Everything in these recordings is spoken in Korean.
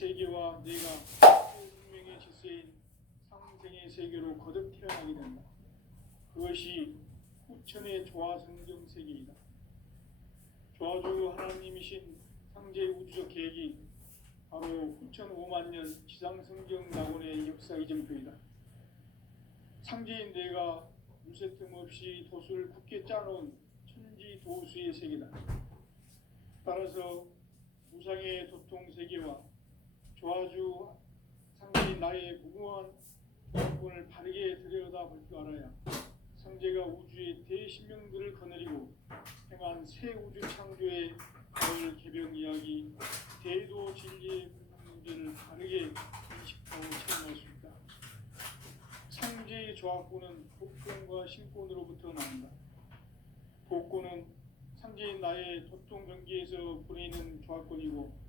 세계와 내가 생명의 질서인 상생의 세계로 거듭 태어나게 된다. 그것이 후천의 조화성경 세계이다. 조화주 하나님이신 상제의 우주적 계획이 바로 후천 5만 년 지상성경 낙원의 역사 이정표이다. 상제인 내가 물새틈 없이 도수를 굳게 짜놓은 천지 도수의 세계다. 따라서 무상의 도통 세계와 조화주 상제인 나의 무궁한 조화권을 바르게 들여다볼 줄 알아야 상제가 우주의 대신명들을 거느리고 행한 새 우주 창조의 가을 개병 이야기, 대도 진리의 문제를 바르게 인식하고 체험할 수 있다. 상제의 조화권은 복권과 신권으로부터 나온다. 복권은 상제인 나의 도통 경계에서 보내는 조화권이고,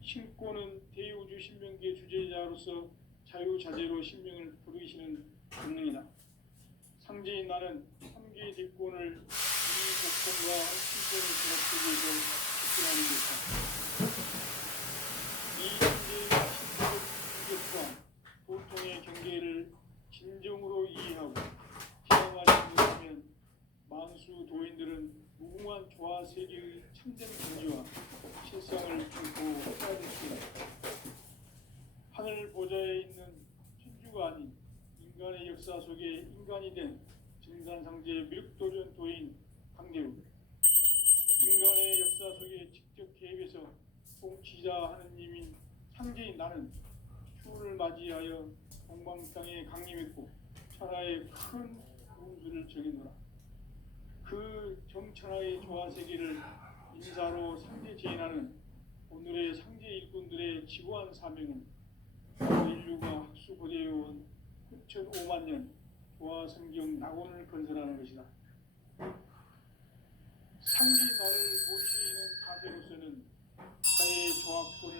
신권은 대우주 신명기의 주제자로서 자유자재로 신명을 부르시는 본능이다. 상제인 나는 3개의 대권을 이 복권과 신권을 결합하기 위해서 접근하는 것이다. 이 경계의 신적 또한 보통의 경계를 진정으로 이해하고 체험하지 못하면 만수 도인들은 무궁한 조화 세계의 참된 경지와 실상을 결코 헤아릴 수 있다. 하늘 보좌에 있는 천주가 아닌 인간의 역사 속에 인간이 된 증산상제의 미륵도전 도인 강대우, 인간의 역사 속에 직접 개입해서 통치자 하느님인 상제인 나는 추운을 맞이하여 동방 땅에 강림했고 천하의 큰 운수를 정해놓으라. 그 정천하의 조화 세계를 인사로 상제 제인하는 오늘의 상제 일꾼들의 지구한 사명은 인류가 학수고대해온 후천 5만 년 조화 성경 낙원을 건설하는 것이다. 상제 나를 모시는 자세로서는 나의 조화권을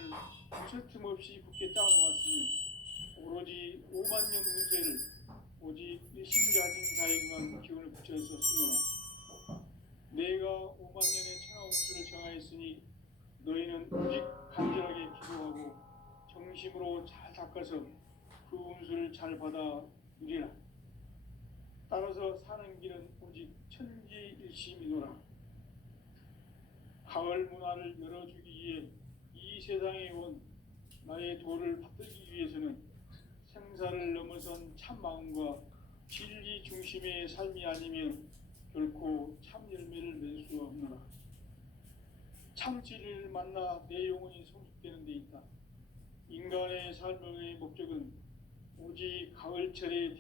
무쇠틈 없이 굳게 짜놓았으니 오로지 5만 년 운세를 오직 일심가진 자에게만 기운을 붙여서 쓰노라. 내가 5만 년의 천하 운수를 정하였으니 너희는 오직 간절하게 기도하고 정심으로 잘 닦아서 그 운수를 잘 받아 누리라. 따라서 사는 길은 오직 천지일심이노라. 가을 문화를 열어주기 위해 이 세상에 온 나의 도를 받들기 위해서는 생사를 넘어선 참 마음과 진리 중심의 삶이 아니면 결코 참 열매를 맺을 수 없노라. 참 진리를 만나 내 영혼이 성숙되는 데 있다. 인간의 삶의 목적은 오직 가을철의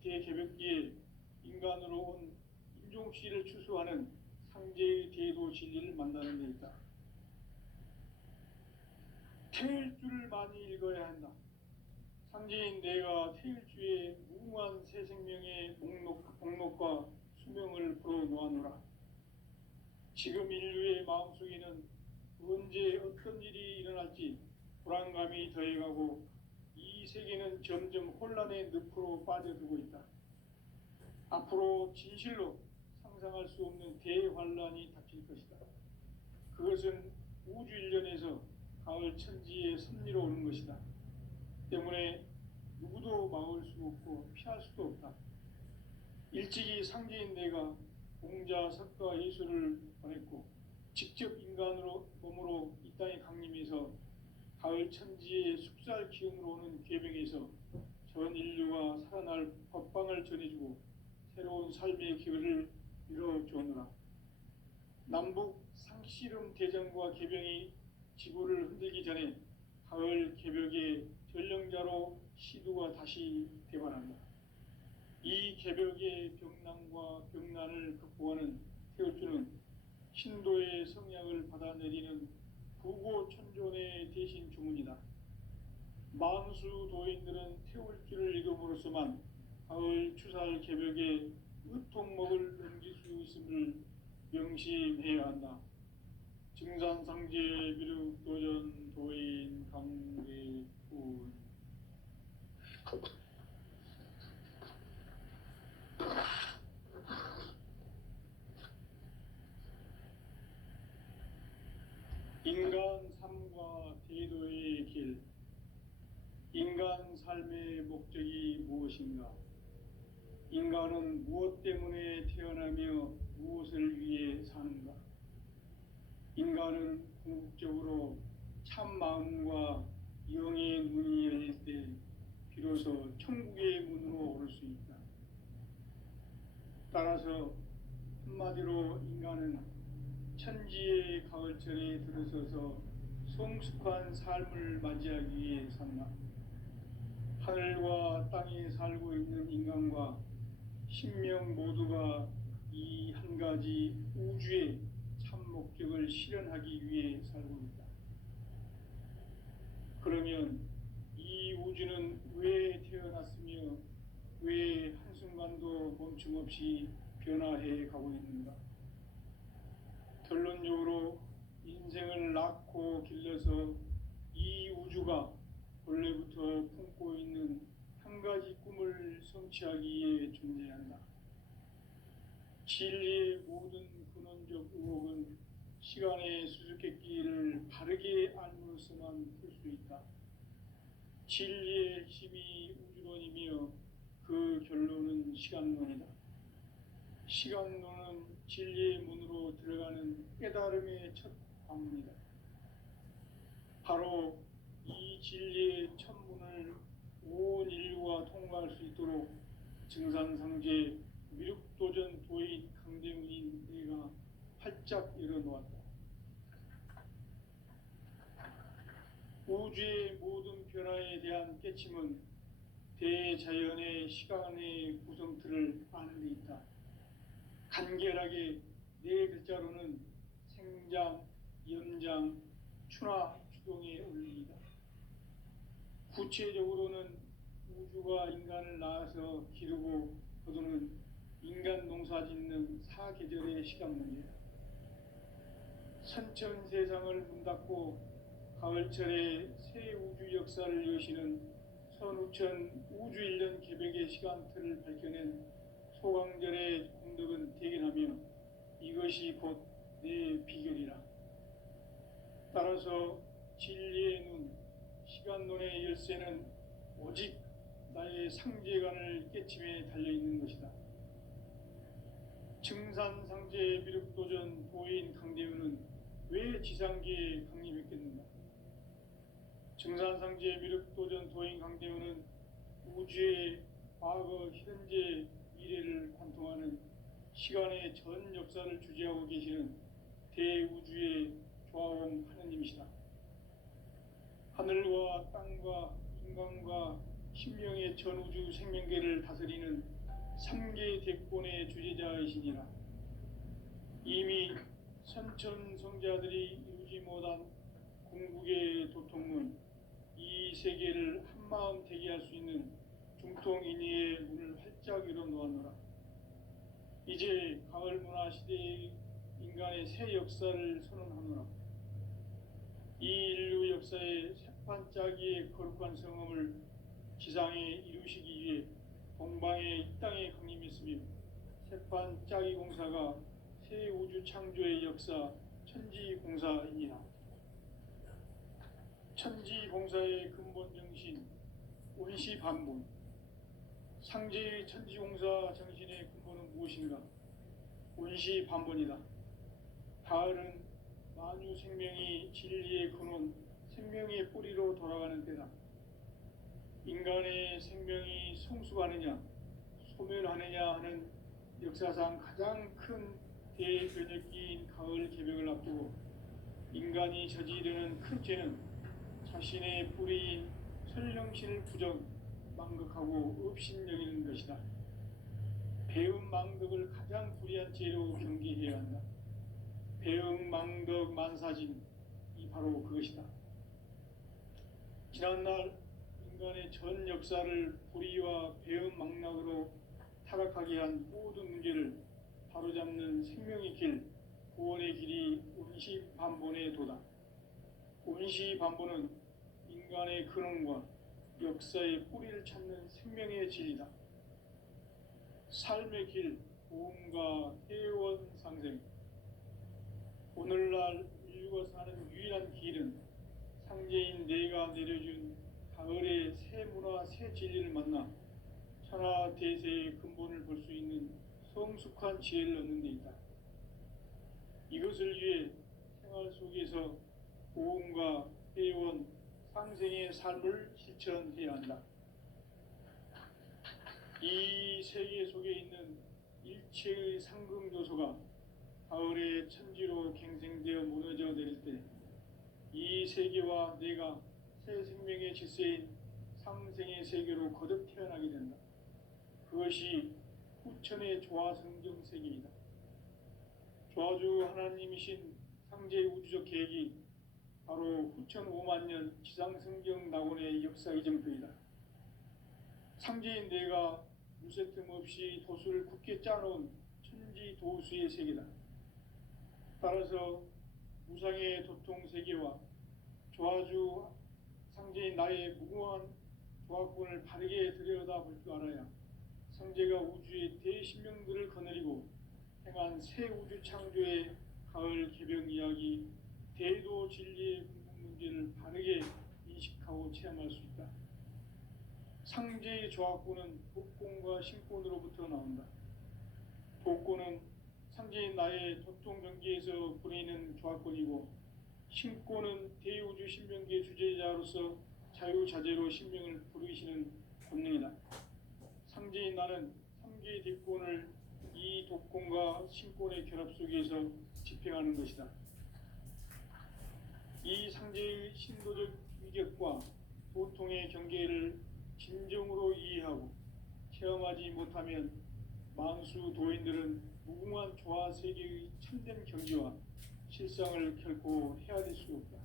대개벽기에 인간으로 온 인종씨를 추수하는 상제의 대도 진리를 만나는 데 있다. 태일주를 많이 읽어야 한다. 상제인 내가 태일주의 무궁한 새 생명의 목록과 수명을 풀어놓아노라. 지금 인류의 마음속에는 언제 어떤 일이 일어날지 불안감이 더해가고 이 세계는 점점 혼란의 늪으로 빠져들고 있다. 앞으로 진실로 상상할 수 없는 대환란이 닥칠 것이다. 그것은 우주 일련에서 가을 천지의 섭리로 오는 것이다. 때문에 누구도 막을 수 없고 피할 수도 없다. 일찍이 상제인 내가 공자, 석가, 예수를 보냈고 직접 인간으로 몸으로 이 땅에 강림해서 가을 천지의 숙살 기운으로 오는 계병에서 전 인류가 살아날 법방을 전해주고 새로운 삶의 기회를 이뤄주었노라. 남북 상씨름 대전과 계병이 지구를 흔들기 전에 가을 개벽의 전령자로 시두가 다시 대발한다. 이 개벽의 병난과 병난을 극복하는 태울주는 신도의 성약을 받아내리는 부고천존의 대신 주문이다. 만수 도인들은 태울주를 읽음으로써만 가을 추살 개벽의 의통목을 넘길 수 있음을 명심해야 한다. 증산상제 미륵도전 도인 강대훈. 인간 삶과 대도의 길. 인간 삶의 목적이 무엇인가? 인간은 무엇 때문에 태어나며 무엇을 위해 사는가? 인간은 궁극적으로 참 마음과 영의 문이 열릴 때 비로소 천국의 문으로 오를 수 있다. 따라서 한마디로 인간은 천지의 가을철에 들어서서 성숙한 삶을 맞이하기 위해 산다. 하늘과 땅에 살고 있는 인간과 신명 모두가 이 한 가지 우주의 참 목적을 실현하기 위해 살고 있다. 그러면 이 우주는 왜 태어났으며 왜 한순간도 멈춤 없이 변화해 가고 있는가? 결론적으로 인생을 낳고 길러서 이 우주가 원래부터 품고 있는 한 가지 꿈을 성취하기 위해 존재한다. 진리의 모든 근원적 의혹은 시간의 수수께끼를 바르게 알므로서만 풀 수 있다. 진리의 핵심이 우주론이며 그 결론은 시간론이다. 시간론은 진리의 문으로 들어가는 깨달음의 첫 관문이다. 바로 이 진리의 첫 문을 온 인류가 통과할 수 있도록 증산상제 미륵도전 도인 강대문인 내가 활짝 열어놓았다. 우주의 모든 변화에 대한 깨침은 대자연의 시간의 구성틀을 아는 데 있다. 간결하게 네 글자로는 생장, 연장, 추나 추동의 원리이다. 구체적으로는 우주가 인간을 낳아서 기르고 거두는 인간 농사 짓는 사계절의 시간 문제다. 선천 세상을 문 닫고 가을철에 새 우주 역사를 여시는 선우천 우주 1년 개백의 시간틀을 밝혀낸 소강절의 공덕은 대견하며 이것이 곧 내 비결이라. 따라서 진리의 눈, 시간론의 열쇠는 오직 나의 상제관을 깨침에 달려있는 것이다. 증산상제 미륵도전 도인 강대우는 왜 지상계에 강림했겠는가? 증산상제 미륵도전 도인 강대우는 우주의 과거, 현재, 미래를 관통하는 시간의 전 역사를 주재하고 계시는 대우주의 조화원 하느님이시다. 하늘과 땅과 인간과 신명의 전우주 생명계를 다스리는 3개 대권의 주재자이시니라. 이미 선천성자들이 이루지 못한 궁극의 도통문, 이 세계를 한마음 되게 할 수 있는 중통인의의 문을 활짝 열어놓았노라. 이제 가을문화 시대의 인간의 새 역사를 선언하노라. 이 인류 역사의 새판짜기의 거룩한 성음을 지상에 이루시기 위해 동방의 이 땅에 강림했으며 새판짜기 공사가 새 우주 창조의 역사 천지공사이니라. 천지공사의 근본 정신 원시반본. 상제의 천지공사 정신의 근본은 무엇인가? 원시반본이다. 가을은 만유 생명이 진리의 근원, 생명의 뿌리로 돌아가는 때다. 인간의 생명이 성숙하느냐, 소멸하느냐 하는 역사상 가장 큰 대변혁기인 가을 개벽을 앞두고 인간이 저지르는 큰 죄는 자신의 뿌리인 설령신을 부정, 망극하고 업신여기는 것이다. 배음 망덕을 가장 불의한 죄로 경계해야 한다. 배음 망덕 만사진, 이 바로 그것이다. 지난날 인간의 전 역사를 불의와 배음 망락으로 타락하게 한 모든 문제를 바로잡는 생명의 길, 구원의 길이 원시반본의 도다. 원시반본은 인간의 근원과 역사의 뿌리를 찾는 생명의 진리다. 삶의 길, 보험과 회원 상생. 오늘날 인류 저주가 사는 유일한 길은 상제인 내가 내려준 가을의 새 문화 새 진리를 만나 천하 대세의 근본을 볼 수 있는 성숙한 지혜를 얻는 데 있다. 이것을 위해 생활 속에서 고음과 회원, 상생의 삶을 실천해야 한다. 이 세계 속에 있는 일체의 상금 요소가 가을의 천지로 갱생되어 무너져 내릴 때 이 세계와 내가 새 생명의 질서인 상생의 세계로 거듭 태어나게 된다. 그것이 후천의 조화성경 세계이다. 조화주 하나님이신 상제 우주적 계획이 바로 후천 5만 년 지상성경 낙원의 역사 이정표이다. 상제인 내가 무쇠 틈 없이 도수를 굳게 짜놓은 천지 도수의 세계다. 따라서 무상의 도통 세계와 조화주 상제인 나의 무궁한 조화권을 바르게 들여다볼 줄 알아야 상제가 우주의 대신명들을 거느리고 행한 새 우주 창조의 가을 개병 이야기, 대도 진리의 궁극 문제를 바르게 인식하고 체험할 수 있다. 상제의 조화권은 복권과 신권으로부터 나온다. 복권은 상제인 나의 도통 경계에서 보내는 조화권이고, 신권은 대우주 신명기의 주제자로서 자유자재로 신명을 부르시는 본능이다. 상제인 나는 3개의 뒷권을 이 독권과 신권의 결합 속에서 집행하는 것이다. 이 상제의 신도적 위격과 도통의 경계를 진정으로 이해하고 체험하지 못하면 만수 도인들은 무궁한 조화 세계의 참된 경지와 실상을 결코 헤아릴 수 없다.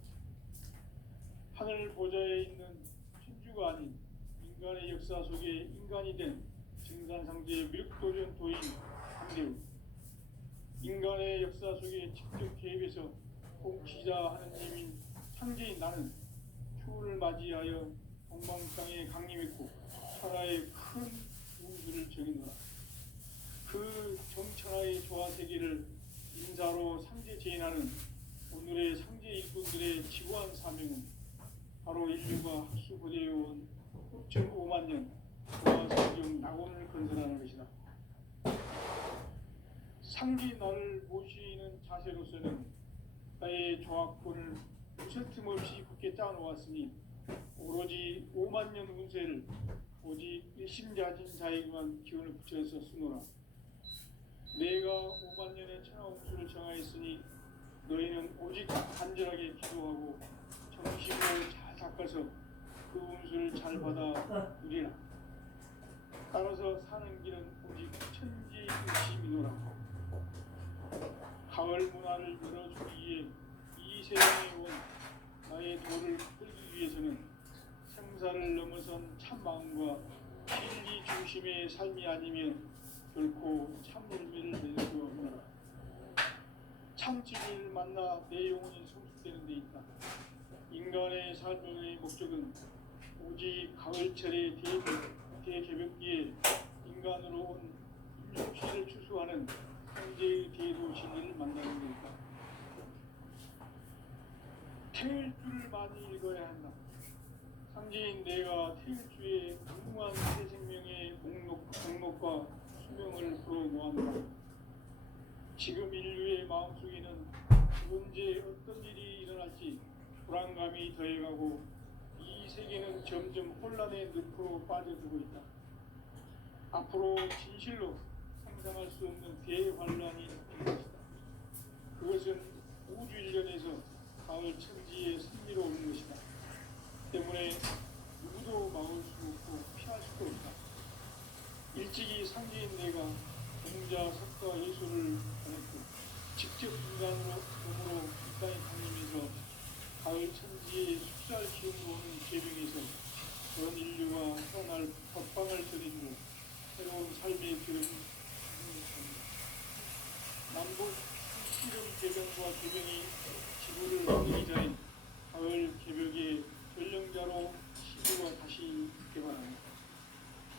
하늘 보좌에 있는 천주가 아닌 인간의 역사 속에 인간이 된 증산상제의 미륵도전 도인 한대우, 인간의 역사 속에 직접 개입해서 통치자 하느님인 상제인 나는 추운을 맞이하여 동방땅에 강림했고 천하의 큰 우주를 정의노라. 그 정천하의 조화세계를 인사로 상제 제인하는 오늘의 상제 일꾼들의 지구한 사명은 바로 인류가 학수고대해온 5.5만 년 조화성경 낙원을 건설하는 것이다. 상제 나를 모시는 자세로서는 나의 조화권을 무쇠 틈 없이 굳게 짜놓았으니 오로지 5만 년 운세를 오직 일심자진 자에게만 기운을 붙여서 쓰노라. 내가 5만 년의 천하 운수를 정하였으니 너희는 오직 간절하게 기도하고 정심을 잘 닦아서 그 운수를 잘 받아 누리라. 따라서 사는 길은 오직 천지의심이노라. 가을 문화를 열어주기 위해 이 세상에 온 나의 도를 끌기 위해서는 생사를 넘어선 참 마음과 진리 중심의 삶이 아니면 결코 참 열매를 맺을 수가 없노라. 참 진리를 만나 내 영혼이 성숙되는 데 있다. 인간의 삶의 목적은 오직 가을철의 대개벽기에 인간으로 온 인육시를 추수하는 상제의 대도 진리를 만나는 데 있다. 태일주를 많이 읽어야 한다. 상제인 내가 태일주의 무궁한 새 생명의 목록과 수명을 풀어놓았노라. 지금 인류의 마음속에는 언제 어떤 일이 일어날지 불안감이 더해가고 이 세계는 점점 혼란의 늪으로 빠져들고 있다. 앞으로 진실로 상상할 수 없는 대환란이 닥칠 것이다. 그것은 우주 일련에서 가을 천지의 승리로 오는 것이다. 때문에 누구도 막을 수 없고 피할 수도 없다. 일찍이 상제인 내가 공자, 석가, 예술을 전했고 직접 인간으로 몸으로 이 땅에 강림해서 가을 천지의 숙살 기운으로 오는 계명에서 전 인류가 태어날 법방을 드리고 새로운 삶의 기름을 남북 씨름 개병과 개병이 지구를 흔들기 전에 가을 개벽의 전령자로 시구가 다시 개발합니다.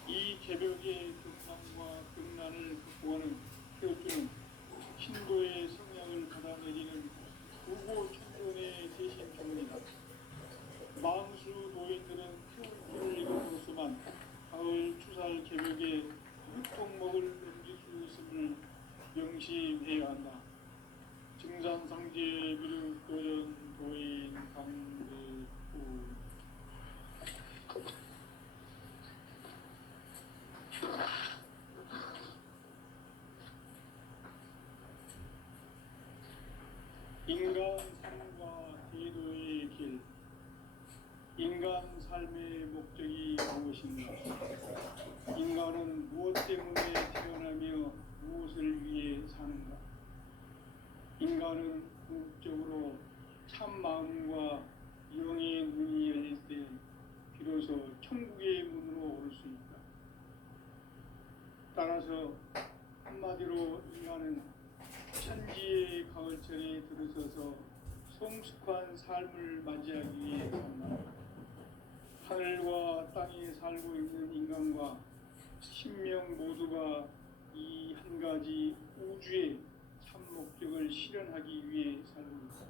이 개벽의 극남과 극난을 극복하는 태우주는 신도의 성향을 받아내리는 우고 천고 상제 비록 도전 도인 강대구 인간 삶과 대도의 길. 인간 삶의 목적이 무엇인가? 인간은 무엇 때문에 태어나며 무엇을 위해 사는가? 인간은 궁극적으로 참 마음과 영의 눈이 열릴 때 비로소 천국의 문으로 올 수 있다. 따라서 한마디로 인간은 천지의 가을철에 들어서서 성숙한 삶을 맞이하기 위해 산다. 하늘과 땅에 살고 있는 인간과 신명 모두가 이 한 가지 우주의 참 목적을 실현하기 위해 살고 있다.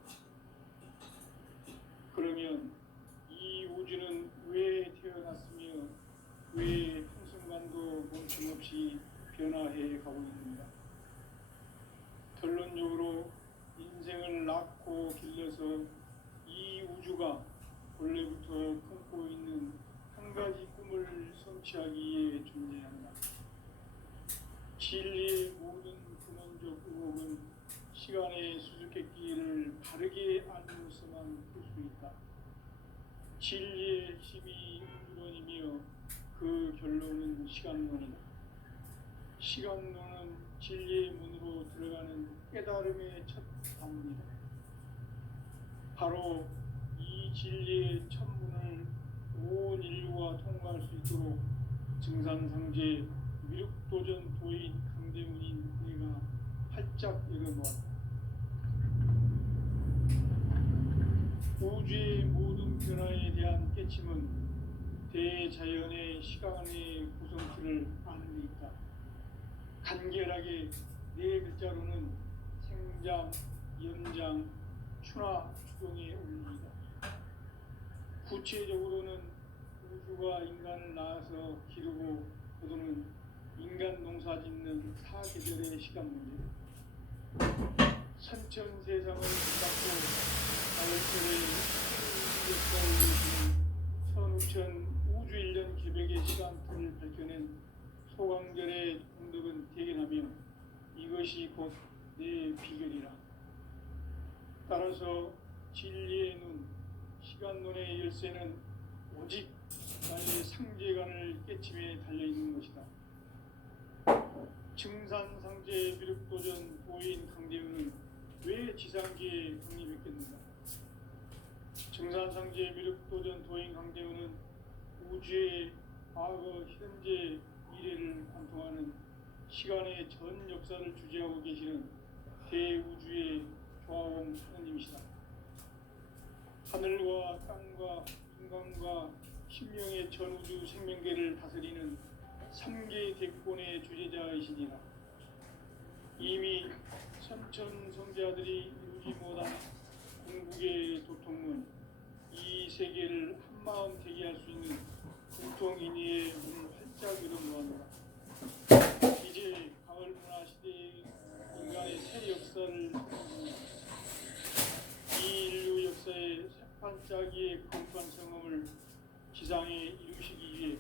그러면 이 우주는 왜 태어났으며 왜 한순간도 멈춤없이 변화해 가고 있는가? 결론적으로 인생을 낳고 길러서 이 우주가 원래부터 품고 있는 한 가지 꿈을 성취하기 위해 존재한다. 진리의 모든 근원적 의혹은 시간의 수수께끼를 바르게 알면서만 풀 수 있다. 진리의 핵심이 우주론이며 그 결론은 시간론이다. 시간론은 진리의 문으로 들어가는 깨달음의 첫 방문이다. 바로 이 진리의 첫 문을 온 인류가 통과할 수 있도록 증산상제 미륵도전 도인 강대문인 내가 활짝 열어놓았다. 우주의 모든 변화에 대한 깨침은 대자연의 시간의 구성치를 아는 데 있다. 간결하게 네 글자로는 생장, 연장, 추나 추동에 올립니다. 구체적으로는 우주가 인간을 낳아서 기르고 거두는 인간 농사 짓는 사계절의 시간 문제. 선천 세상을 붙잡고 가을철의 역사를 이루시는 선우천 우주 1년 계백의 시간틀을 밝혀낸 소강절의 공덕은 대견하며 이것이 곧 내 비결이라. 따라서 진리의 눈, 시간론의 열쇠는 오직 나의 상제관을 깨침에 달려있는 것이다. 증산상제 비륵도전 도인 강대우는 왜 지상계에 강림했겠는가? 증산상제 비륵도전 도인 강대우는 우주의 과거, 현재, 미래를 관통하는 시간의 전 역사를 주재하고 계시는 대우주의 조화원 하느님이시다. 하늘과 땅과 인간과 신명의 전우주 생명계를 다스리는 3개 대권의 주재자이시니라. 이미 선천성자들이 이루지 못한 궁극의 도통은 이 세계를 한마음 되게 할 수 있는 공통인의의 문을 활짝 열어놓았노라. 이제 가을 문화 시대의 인간의 새 역사를 이 인류 역사의 새판짜기의 거룩한 성험을 지상에 이루시기 위해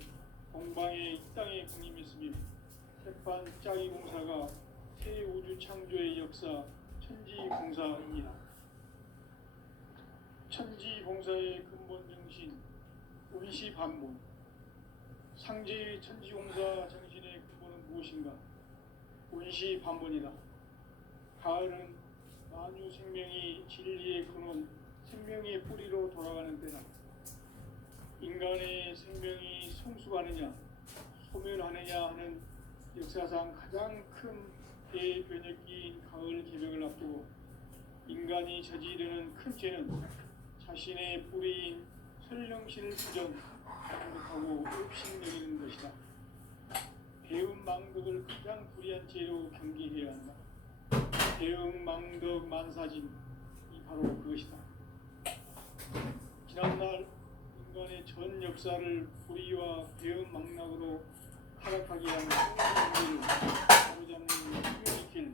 동방의 이 땅에 강림했으며 새판짜기 공사가 새 우주 창조의 역사 천지봉사입니다. 천지봉사의 근본 정신 운시반본. 상제의 천지공사 정신의 근본은 무엇인가? 운시반본이다. 가을은 만유 생명이 진리의 근원, 생명의 뿌리로 돌아가는 때다. 인간의 생명이 성숙하느냐, 소멸하느냐 하는 역사상 가장 큰 대변혁기인 가을 개벽을 앞두고 인간이 저지르는 큰 죄는 자신의 뿌리인 설령신을 부정하고 읍신여기는 것이다. 배은망덕을 가장 불의한 죄로 경계해야 한다. 배은망덕 만사진이 바로 그것이다. 지난날 인간의 전 역사를 불의와 배은망락으로 타락하게 한 성공을 바로잡는 생명의 길,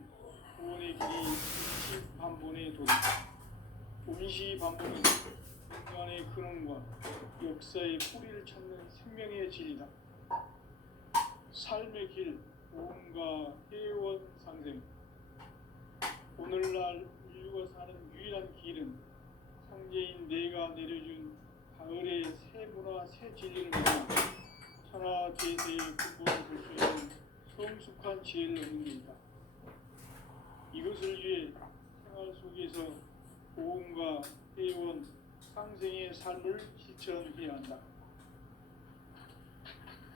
구원의 삶의 길이 운시반본의 도리. 운시반본은 인간의 근원과 역사의 뿌리를 찾는 생명의 질이다. 삶의 길, 보험과 해원 상생. 오늘날 인류가 사는 유일한 길은 상제인 내가 내려준 가을의 새 문화, 새 진리를 모아 천하 제세의 근본을 볼 수 있는 성숙한 지혜를 얻는 데이다. 이것을 위해 생활 속에서 보험과 해원, 상생의 삶을 실천해야 한다.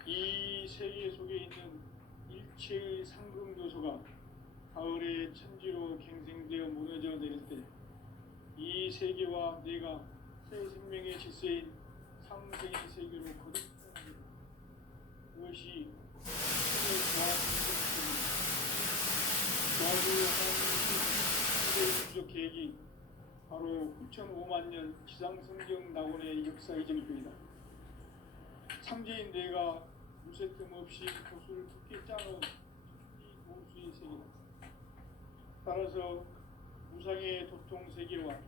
이 세계 속에 있는 일체의 상금도서가 가을의 천지로 갱생되어 무너져 내릴 때 이 세계와 내가 새 생명의 질서인 상생의 세계로 거듭나게 그것이 신의 하나님의 우주적 계획이 바로 9,500만 년 지상성경 낙원의 역사 이정표이다. 상제인 내가 무쇠 틈 없이 돛을 굳게 짜놓은 이 동수의 세계다. 따라서 무상의 도통 세계와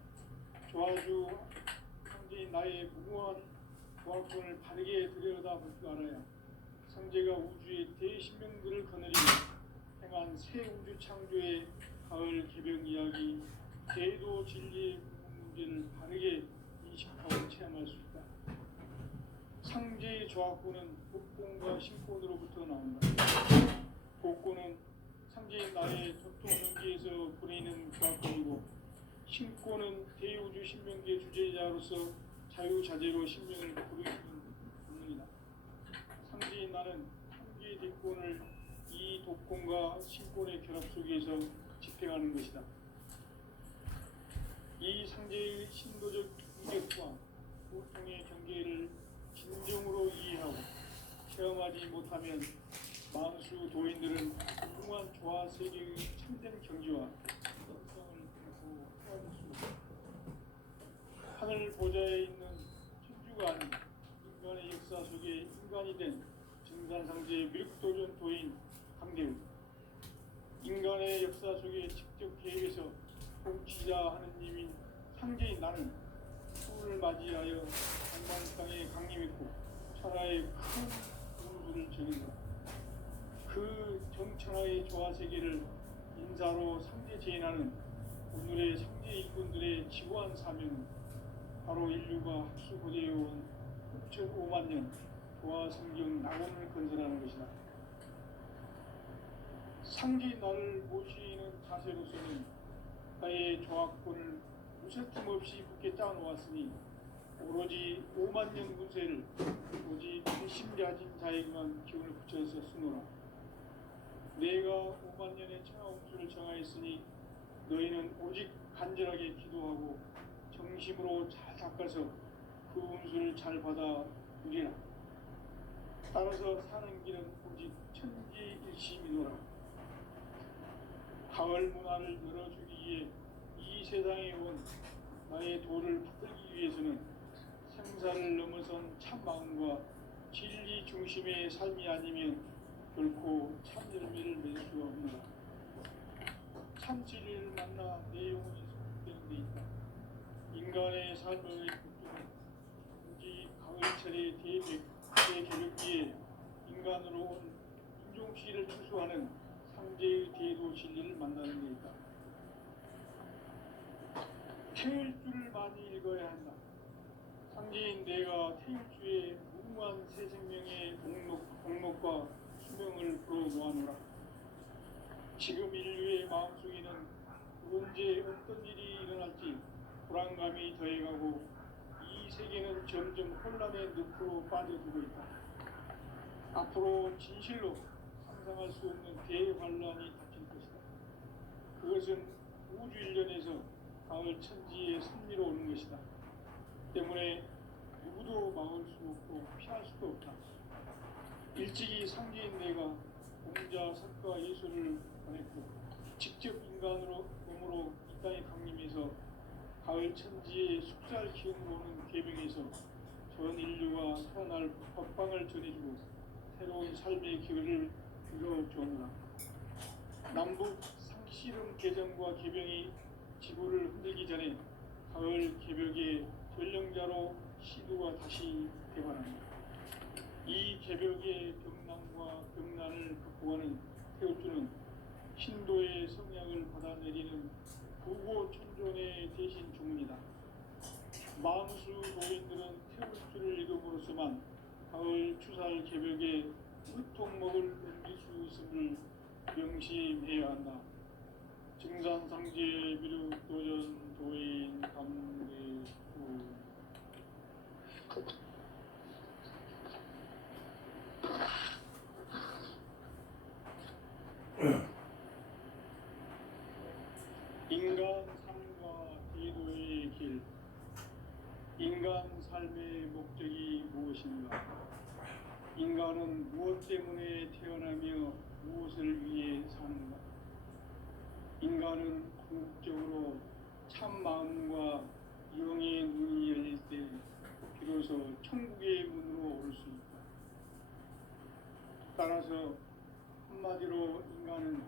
조화주 상제인 나의 무궁한 조화권을 바르게 들여다볼 줄 알아야 상제가 우주의 대신명들을 거느리며 행한 새 우주 창조의 가을 개병 이야기, 대도 진리의 문제를 바르게 인식하고 체험할 수 있다. 상제의 조화권은 복권과 신권으로부터 나온다. 복권은 상제인 나의 도통 연기에서 보내는 조화권이고, 신권은 대우주 신명계 주제자로서 자유자재로 신명을 부르는 본능이다. 상제인 나는 상제의 대권을 이 독권과 신권의 결합 속에서 집행하는 것이다. 이 상제의 신도적 인격과 보통의 경계를 진정으로 이해하고 체험하지 못하면 만수 도인들은 무궁한 조화 세계의 참된 경지와 역성을 갖고 헤아릴 수 없다. 하늘 보좌에 있는 천주가 아닌 인간의 역사 속에 인간이 된 증산상제의 밀도전 도인 강대우. 인간의 역사 속에 직접 계획해서 통치자 하느님인 상제인 나는 수를 맞이하여 한강 땅에 강림했고 천하의 큰 운수를 전한다. 그 정천하의 조화 세계를 인사로 상제 제인하는 오늘의 상제 일꾼들의 지고한 사명은 바로 인류가 학수고대해온 9,500만 년 조화 성경 낙원을 건설하는 것이다. 상제 나를 모시는 자세로서는 나의 조화권을 무쇠틈 없이 굳게 짜놓았으니 오로지 5만 년 운세를 오직 배심자진 자에게만 기운을 붙여서 쓰노라. 내가 5만 년의 천하 운수를 정하였으니 너희는 오직 간절하게 기도하고 정심으로 잘 닦아서 그 운수를 잘 받아 누리라. 따라서 사는 길은 오직 천지일심이노라. 가을 문화를 열어주기 위해 이 세상에 온 나의 도를 받들기 위해서는 생사를 넘어선 참 마음과 진리 중심의 삶이 아니면 결코 참 열매를 맺을 수 없노라. 참 진리를 만나 내 영혼이 소속되는 데 있다. 인간의 삶의 목적은 오직 가을철의 대개벽기에 인간으로 온 인종시를 추수하는 상제의 대도 진리를 만나는 데 있다. 태일주를 많이 읽어야 한다. 상제인 내가 태일주의 무궁한 새 생명의 목록과 수명을 불어 모아노라. 지금 인류의 마음속에는 언제 어떤 일이 일어날지 불안감이 더해가고 이 세계는 점점 혼란의 늪으로 빠져들고 있다. 앞으로 진실로 상상할 수 없는 대환란이 닥칠 것이다. 그것은 우주 일련에서 가을 천지의 섭리로 오는 것이다. 때문에 누구도 막을 수 없고 피할 수도 없다. 일찍이 상제인 내가 공자, 석가, 예수를 보냈고 직접 인간으로 몸으로 이 땅에 강림해서 가을 천지의 숙살 기운으로 오는 계명에서 전 인류가 살아날 법방을 전해주고 새로운 삶의 기회를 이뤄주었노라. 남북 씨름 개정과 개병이 지구를 흔들기 전에 가을 개벽의 전령자로 시도가 다시 되관합니다. 이 개벽의 병난과 병난을 극복하는 태우주는 신도의 성약을 받아내리는 부고천존의 대신 주문이다. 만수 도인들은 태우주를 이름으로서만 가을 추살 개벽에 으통먹을 옮길 수 있음을 명심해야 한다. 증산상제 미륵도전 도인 감대후. 인간 삶과 기도의 길. 인간 삶의 목적이 무엇인가? 인간은 무엇 때문에 태어나며 무엇을 위해 사는가? 인간은 궁극적으로 참 마음과 영의 눈이 열릴 때 비로소 천국의 문으로 오를 수 있다. 따라서 한마디로 인간은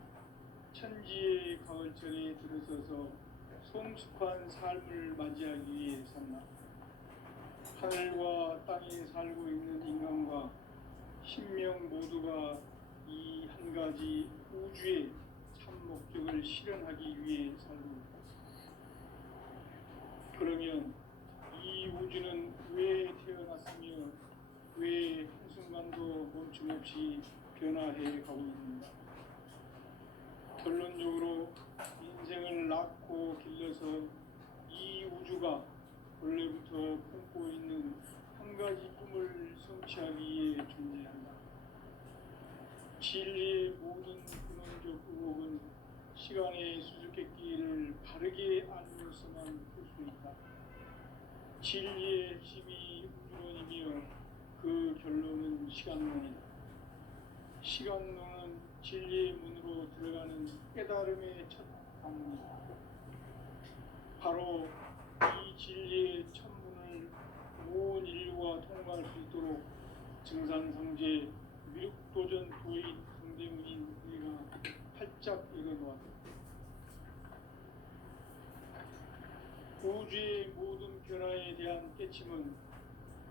천지의 가을철에 들어서서 성숙한 삶을 맞이하기 위해 산다. 하늘과 땅에 살고 있는 인간과 신명 모두가 이 한 가지 우주의 참 목적을 실현하기 위해 살고 있다. 그러면 이 우주는 왜 태어났으며 왜 한순간도 멈춤없이 변화해 가고 있는가? 결론적으로 인생을 낳고 길러서 이 우주가 원래부터 품고 있는 한 가지 꿈을 성취하기 위해 존재한다. 진리의 모든 근원적 의혹은 시간의 수수께끼를 바르게 알면서만 풀 수 있다. 진리의 핵심이 우주론이며 그 결론은 시간론이다. 시간론은 진리의 문으로 들어가는 깨달음의 첫 방문이다. 바로 이 진리의 첫 문을 온 인류가 통과할 수 있도록 증산상제 미륵도전 도인 강대문인 우리가 활짝 열어놓았다. 우주의 모든 변화에 대한 깨침은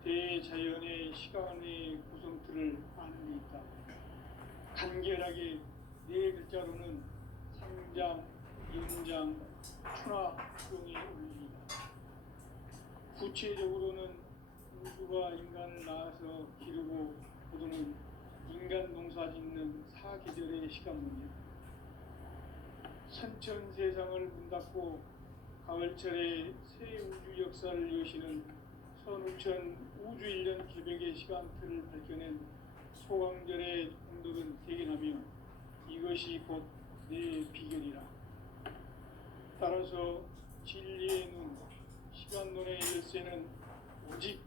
대자연의 시간의 구성틀을 아는 데 있다. 간결하게 네 글자로는 상장, 연장, 추나 등의 원리이다. 구체적으로는 우주가 인간을 낳아서 기르고 거두는 인간 농사 짓는 사계절의 시간문이다. 선천 세상을 문 닫고 가을철에 새 우주 역사를 여시는 선우천 우주 1년 개벽의 시간틀을 밝혀낸 소강절의 공덕은 대견하며 이것이 곧 내 비결이라. 따라서 진리의 눈, 시간론의 열쇠는 오직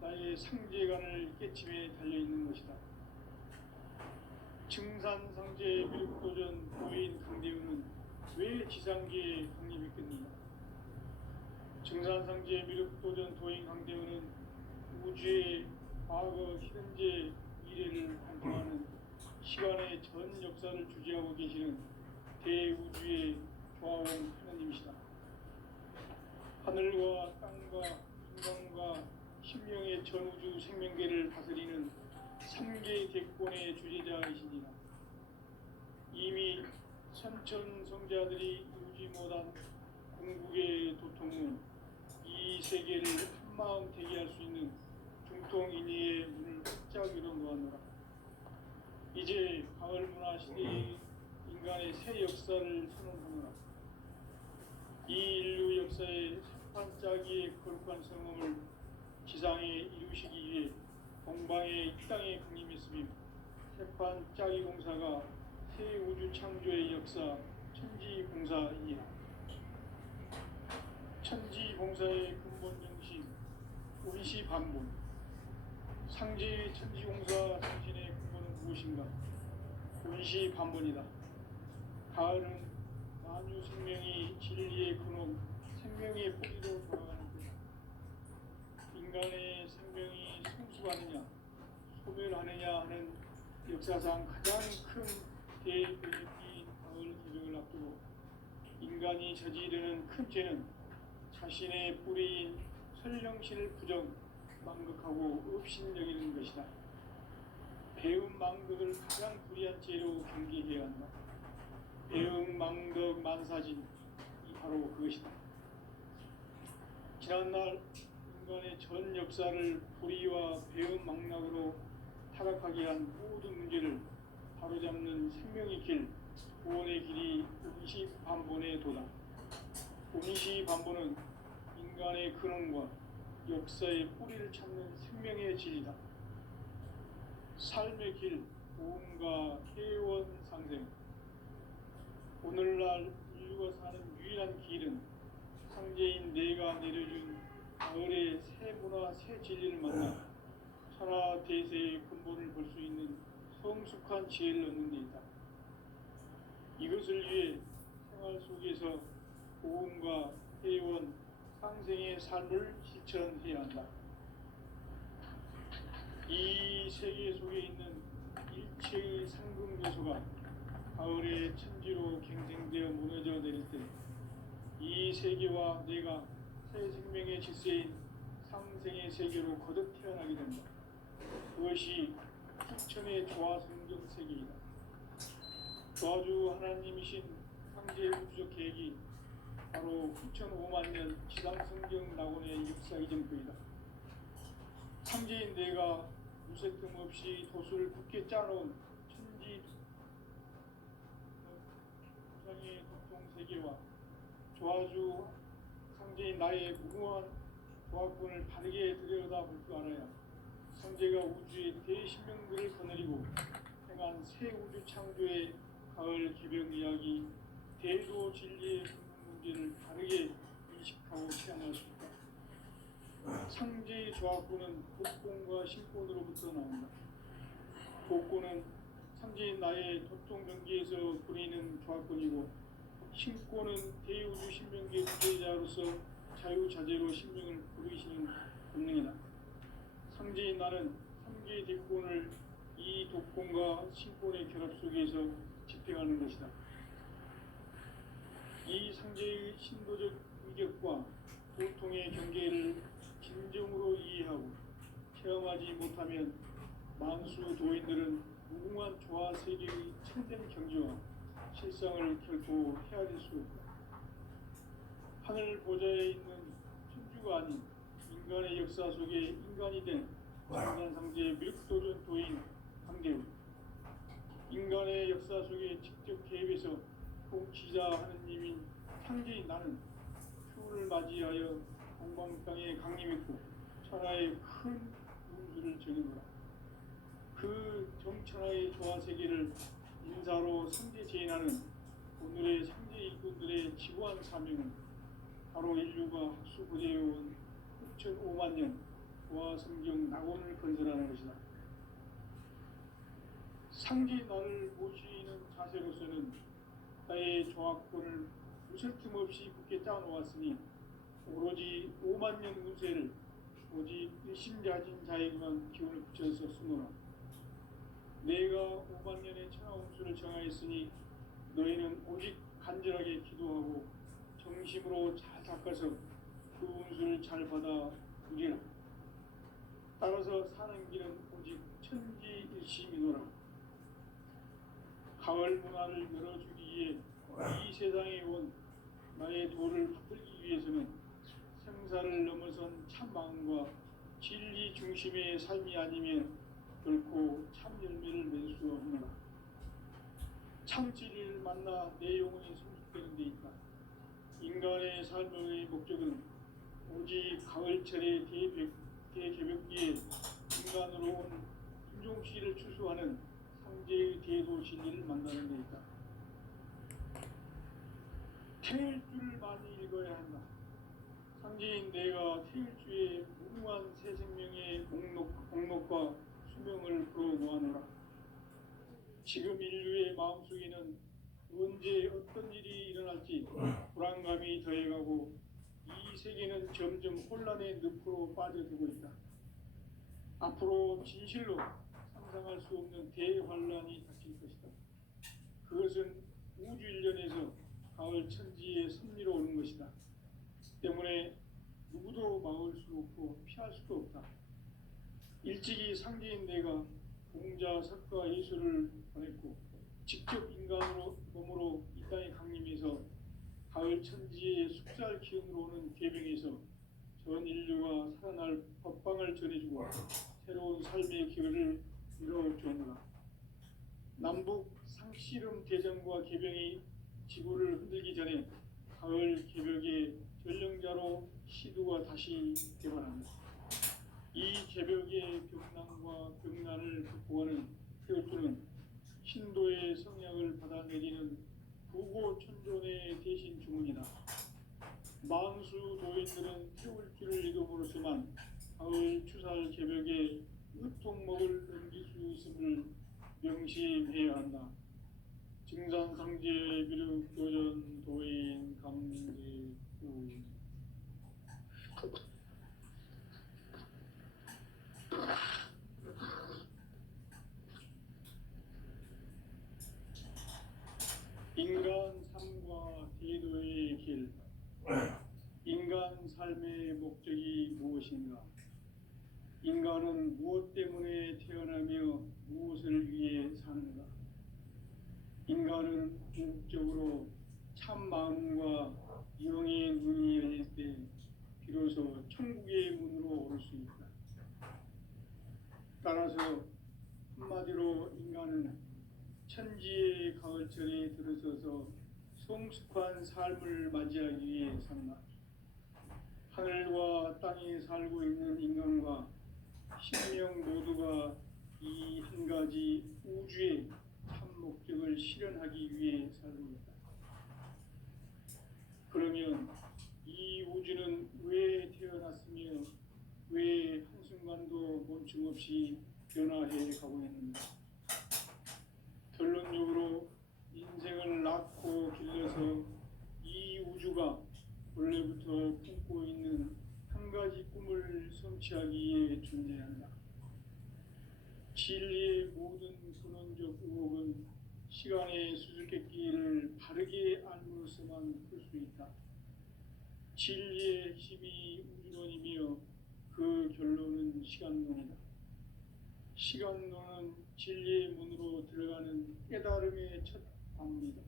나의 상제관을 깨침에 달려있는 것이다. 증산상제 미륵도전 도인 강대우는 왜 지상계에 강림했겠느냐? 증산상제 미륵도전 도인 강대우는 우주의 과거, 현재, 미래를 관통하는 시간의 전 역사를 주재하고 계시는 대우주의 조화원 하나님이시다. 하늘과 땅과 인간과 신명의 전우주 생명계를 다스리는 3개 대권의 주재자이시니라. 이미 선천성자들이 이루지 못한 궁극의 도통은 이 세계를 한마음 되게 할 수 있는 중통인의의 문을 활짝 열어놓았노라. 이제 가을 문화 시대의 인간의 새 역사를 선언하노라. 이 인류 역사의 반짝이의 거룩한 성험을 지상에 이루시기 위해 동방의 이 땅에 강림했으며 새반짝이 공사가 새 우주 창조의 역사 천지공사이니라. 천지공사의 근본 정신 운시반본. 상제 천지공사 정신의 근본은 무엇인가? 운시반본이다. 가을은 만유 생명이 진리의 근원, 생명의 뿌리로 돌아가는 때다. 인간의 생명이 성숙하느냐, 소멸하느냐 하는 역사상 가장 큰 대변혁기인 가을 개벽을 앞두고 인간이 저지르는 큰 죄는 자신의 뿌리인 선령신을 부정, 망극하고 업신여기는 것이다. 배움 망덕을 가장 불의한 죄로 경계해야 한다. 배움 망덕 만사진이 바로 그것이다. 지난날 인간의 전 역사를 불의와 배움 망락으로 타락하게 한 모든 문제를 바로잡는 생명의 길, 구원의 길이 운시반본의 도다. 운시반본은 인간의 근원과 역사의 뿌리를 찾는 생명의 진리다. 삶의 길, 보험과 회원 상생. 오늘날 인류가 사는 유일한 길은 상제인 내가 내려준 가을의 새 문화, 새 진리를 만나 천하 대세의 근본을 볼 수 있는 성숙한 지혜를 얻는 데 있다. 이것을 위해 생활 속에서 보험과 회원, 상생의 삶을 실천해야 한다. 이 세계 속에 있는 일체의 상금 요소가 가을의 천지로 갱생되어 무너져 내릴 때 이 세계와 내가 새 생명의 질서인 상생의 세계로 거듭 태어나게 된다. 그것이 후천의 조화 성경 세계이다. 조화주 하나님이신 상제 우주적 계획이 바로 후천 5만 년 지상 성경 낙원의 역사의 전부이다. 상제인 내가 무쇠뜸 없이 도수를 굳게 짜놓은 천지 우상의 독통 세계와 조화주 상제인 나의 무궁한 조화권을 바르게 들여다볼 줄 알아야 상제가 우주의 대신명들을 거느리고 행한 새 우주 창조의 가을 개벽 이야기, 대도 진리의 문제를 바르게 인식하고 체험할 수 있다. 상제의 조화권은 독권과 신권으로부터 나온다. 독권은 상제인 나의 도통 경계에서 부리는 조화권이고, 신권은 대우주 신명계 주제자로서 자유자재로 신명을 부르시는 본능이다. 상제인 나는 상계의 대권을 이 독권과 신권의 결합 속에서 집행하는 것이다. 이 상제의 신도적 위격과 도통의 경계를 진정으로 이해하고 체험하지 못하면 만수 도인들은 무궁한 조화 세계의 참된 경지와 실상을 결코 헤아릴 수 없다. 하늘 보좌에 있는 천주가 아닌 인간의 역사 속에 인간이 된 인간 상제의 밀도전 도인 강대우, 인간의 역사 속에 직접 개입해서 통치자 하느님인 상제인 나는 휴를 맞이하여 동방 땅에 강림했고 천하의 큰 운수를 전해노라. 그 정천하의 조화 세계를 인사로 상제 제인하는 오늘의 상제 일꾼들의 지구한 사명은 바로 인류가 학수부재해온 6,5만 년 조화 성경 낙원을 건설하는 것이다. 상제 나를 모시는 자세로서는 나의 조화권을 무슨 틈 없이 굳게 짜놓았으니 오로지 5만 년 운세를 오직 일심자진 자에게만 기운을 붙여서 쓰노라. 내가 5만 년의 천하 운수를 정하였으니 너희는 오직 간절하게 기도하고 정심으로 잘 닦아서 그 운수를 잘 받아 누리라. 따라서 사는 길은 오직 천지일심이노라. 가을 문화를 열어주기 위해 이 세상에 온 나의 도를 받들기 위해서는 생사를 넘어선 참 마음과 진리 중심의 삶이 아니면 결코 참 열매를 맺을 수 없노라. 참 진리를 만나 내 영혼이 성숙되는 데 있다. 인간의 삶의 목적은 오직 가을철의 대개벽기에 인간으로 온 인종시를 추수하는 상제의 대도 진리를 만나는 데 있다. 태일주를 많이 읽어야 한다. 상제인 내가 태일주의 무궁한 새 생명의 목록과 수명을 풀어놓아노라. 지금 인류의 마음속에는 언제 어떤 일이 일어날지 불안감이 더해가고 이 세계는 점점 혼란의 늪으로 빠져들고 있다. 앞으로 진실로 상상할 수 없는 대환란이 닥칠 것이다. 그것은 우주 일련에서 가을 천지의 섭리로 오는 것이다. 때문에 누구도 막을 수 없고 피할 수도 없다. 일찍이 상제인 내가 공자, 석가, 예수를 보냈고 직접 인간으로 몸으로 이 땅에 강림해서 가을 천지의 숙살 기운으로 오는 계병에서 전 인류가 살아날 법방을 전해주고 새로운 삶의 기회를 이뤄주었노라. 남북 상씨름 대전과 계병이 지구를 흔들기 전에 가을 개벽의 전령자로 시두가 다시 개발합니다. 이 개벽의 병난과 병난을 극복하는 태울주는 신도의 성향을 받아내리는 부고천존의 대신 주문이다. 만수 도인들은 태울주를 이름으로서만 가을 추살 개벽의 으통목을 넘길 수 있음을 명심해야 한다. 증산상제 비륵 도전 도인 강제구 인간 삶과 대도의 길. 인간 삶의 목적이 무엇인가? 인간은 무엇 때문에 태어나며 무엇을 위해 사는가? 인간은 궁극적으로 참 마음과 영의 눈이 열릴 때 비로소 천국의 문으로 오를 수 있다. 따라서 한마디로 인간은 천지의 가을철에 들어서서 성숙한 삶을 맞이하기 위해 산다. 하늘과 땅에 살고 있는 인간과 신명 모두가 이 한 가지 우주의 참 목적을 실현하기 위해 살고 있다. 그러면 이 우주는 왜 태어났으며 왜 한순간도 멈춤 없이 변화해 가고 있는가? 결론적으로 인생을 낳고 길러서 이 우주가 원래부터 품고 있는 한 가지 꿈을 성취하기 위해 존재한다. 진리의 모든 근원적 의혹은 시간의 수수께끼를 바르게 알므로서만 풀 수 있다. 진리의 핵심이 우주론이며 그 결론은 시간론이다. 시간론은 진리의 문으로 들어가는 깨달음의 첫 방문이다.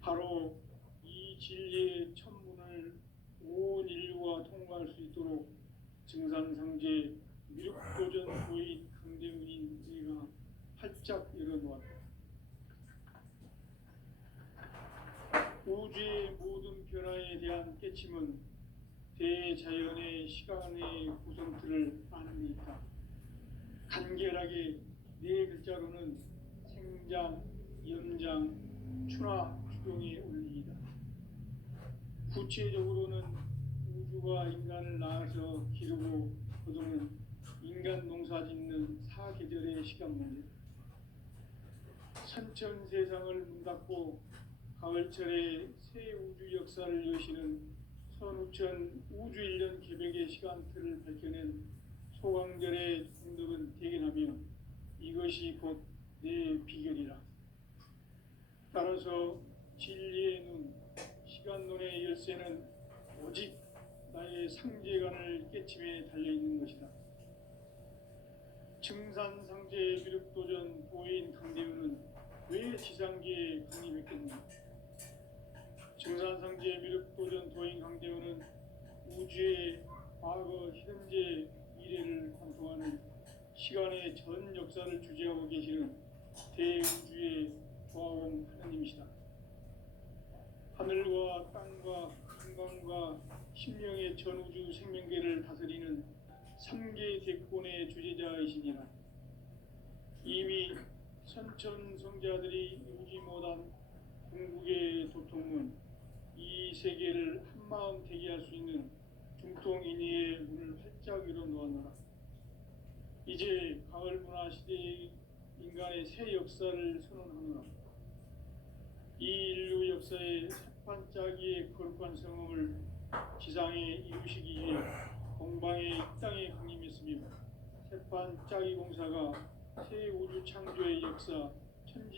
바로 이 진리의 첫 문을 온 인류가 통과할 수 있도록 증산상제 미륵도전 도인 강대훈인 내가 활짝 열어놓았다. 우주의 모든 변화에 대한 깨침은 대자연의 시간의 구성틀을 아는 데 있다. 간결하게 네 글자로는 생장, 연장, 추나 추동의 원리이다. 구체적으로는 우주가 인간을 낳아서 기르고 거두는 인간 농사 짓는 사계절의 시간 문제. 선천 세상을 문 닫고 가을철에 새 우주 역사를 여시는 선우천 우주 1년 개벽의 시간틀을 밝혀낸 소강절의 공덕은 대견하며 이것이 곧 내 비결이라. 따라서 진리의 눈, 시간론의 열쇠는 오직 나의 상제관을 깨침에 달려있는 것이다. 증산상제 미륵도전 도인 강대훈은 왜 지상계에 강림했겠는가? 증산상제 미륵도전 도인 강대훈은 우주의 과거, 현재, 미래를 관통하는 시간의 전 역사를 주재하고 계시는 대우주의 조화원 하나님이시다. 하늘과 땅과 인간과 심령의 전우주 생명계를 다스리는 3계 대권의 주재자이시니라. 이미 선천성자들이 이루지 못한 궁극의 도통문, 이 세계를 한마음 되게 할 수 있는 중통인의의 문을 활짝 열어놓았노라. 이제 가을 문화 시대의 인간의 새 역사를 선언하노라. 이 인류 역사의 새판짜기의 거룩한 성음을 지상에 이루시기 위해 공방의 이 땅에 강림했으며 새판짜기 공사가 새 우주 창조의 역사,